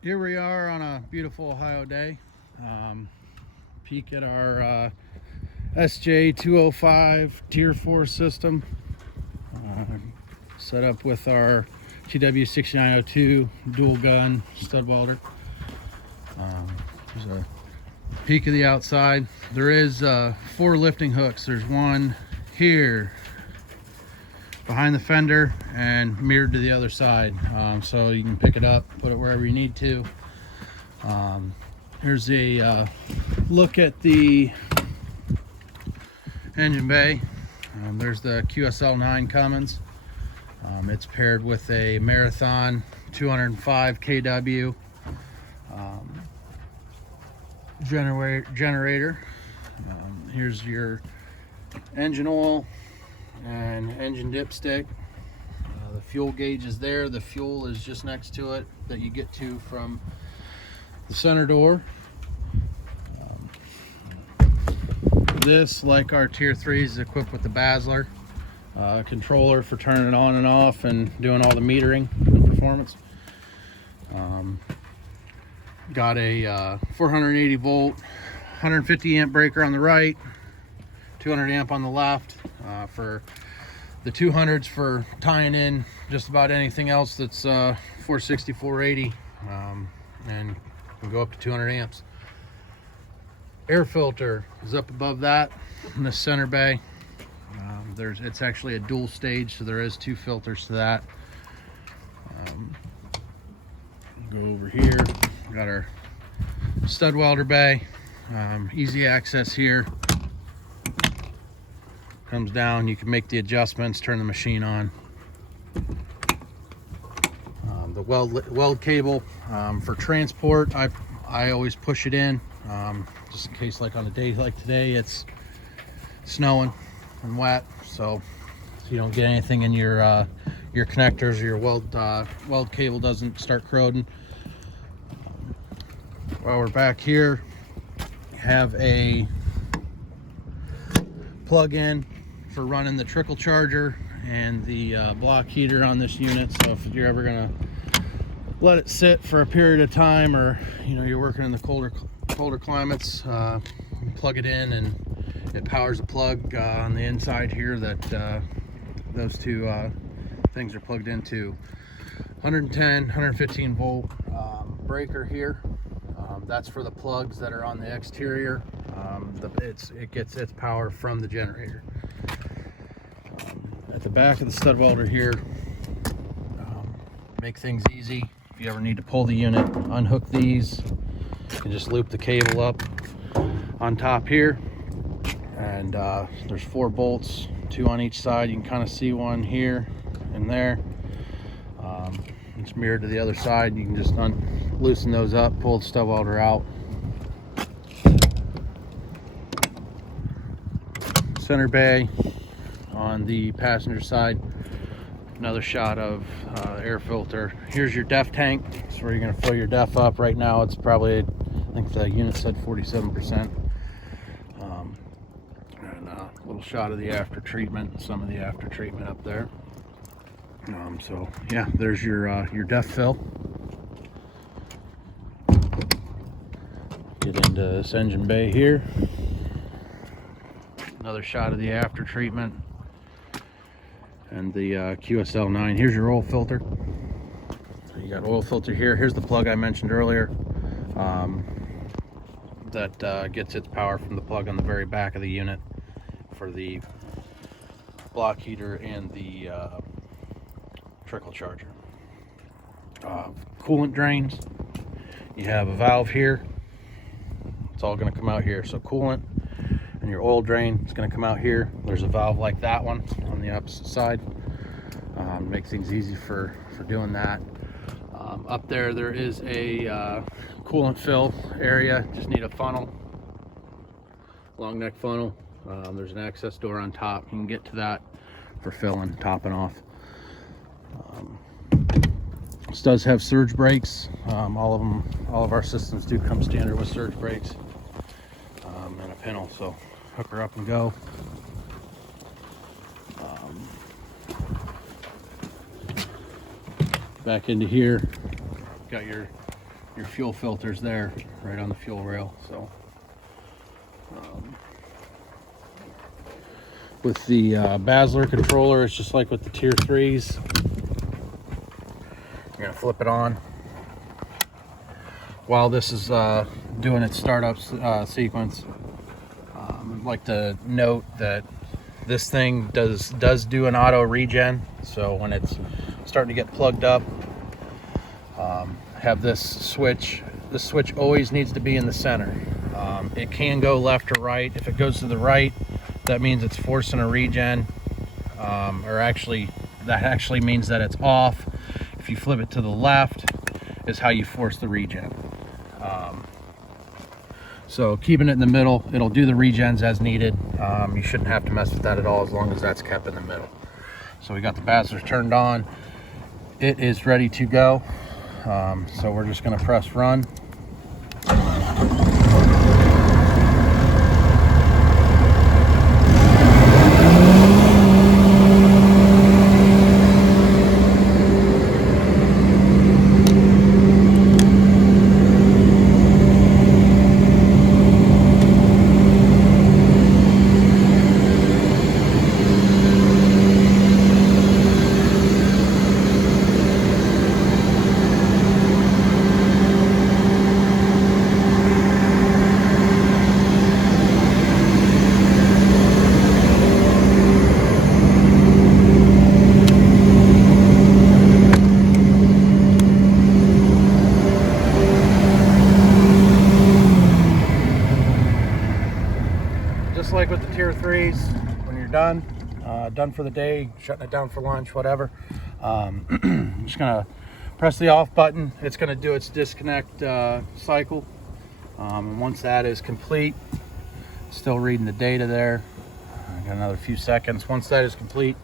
Here we are on a beautiful Ohio day. Peek at our SJ205 Tier 4 system, uh, set up with our TW6902 dual gun stud welder. There's a peek of the outside. There is 4 lifting hooks. There's one here behind the fender and mirrored to the other side, so you can pick it up, put it wherever you need to. Here's a look at the engine bay. There's the QSL9 Cummins. It's paired with a Marathon 205 kW generator. Here's your engine oil and engine dipstick. The fuel gauge is there. The fuel is just next to it that you get to from the center door. This, like our Tier 3s, is equipped with the Basler controller for turning it on and off and doing all the metering and performance. Got a 480 volt 150 amp breaker on the right, 200 amp on the left, for the 200s for tying in just about anything else that's 460, 480, and can go up to 200 amps. Air filter is up above that in the center bay. It's actually a dual stage, so there is 2 filters to that. Go over here, got our stud welder bay, easy access here. Comes down, you can make the adjustments, turn the machine on. The weld cable for transport, I always push it in, just in case, like on a day like today, it's snowing and wet, so you don't get anything in your connectors, or your weld cable doesn't start corroding. While we're back here, you have a plug-in for running the trickle charger and the block heater on this unit. So if you're ever gonna let it sit for a period of time, or you're working in the colder climates, you plug it in and it powers a plug on the inside here that those 2 things are plugged into. 110, 115 volt breaker here. That's for the plugs that are on the exterior. It gets its power from the generator. At the back of the stud welder here, make things easy. If you ever need to pull the unit, unhook these. You can just loop the cable up on top here, and there's 4 bolts, 2 on each side. You can kind of see one here and there. It's mirrored to the other side. You can just loosen those up, pull the stud welder out. Center bay on the passenger side, another shot of air filter. Here's your DEF tank. That's where you're going to fill your DEF up. Right now it's probably, I think the unit said 47%. And a little shot of the after treatment, some of the after treatment up there. So yeah, there's your DEF fill. Get into this engine bay here. Another shot of the after treatment and the QSL9. Here's your oil filter. So you got oil filter here. Here's the plug I mentioned earlier, that gets its power from the plug on the very back of the unit for the block heater and the trickle charger. Coolant drains. You have a valve here. It's all going to come out here. So coolant and your oil drain is going to come out here. There's a valve like that one on the opposite side. Make things easy for doing that. Up there is a coolant fill area. Just need a funnel, long neck funnel. There's an access door on top. You can get to that for filling, topping off. This does have surge brakes. All of our systems do come standard with surge brakes, and a pintle, so hook her up and go. Back into here, got your your fuel filter's there, right on the fuel rail. So with the Basler controller, it's just like with the Tier 3s. You're gonna flip it on. While this is doing its startup sequence, I'd like to note that this thing does do an auto regen. So when it's starting to get plugged up, have this switch. This switch always needs to be in the center. It can go left or right. If it goes to the right, that means it's forcing a regen, or actually that actually means that it's off. If you flip it to the left is how you force the regen. So keeping it in the middle, it'll do the regens as needed. You shouldn't have to mess with that at all, as long as that's kept in the middle. So we got the Basler turned on. It is ready to go. So we're just going to press run. Just like with the Tier 3s, when you're done for the day, shutting it down for lunch, whatever, I'm just gonna press the off button. It's gonna do its disconnect cycle. And once that is complete, still reading the data there. I got another few seconds. Once that is complete,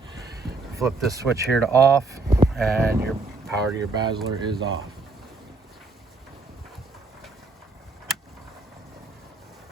flip this switch here to off, and your power to your Basler is off.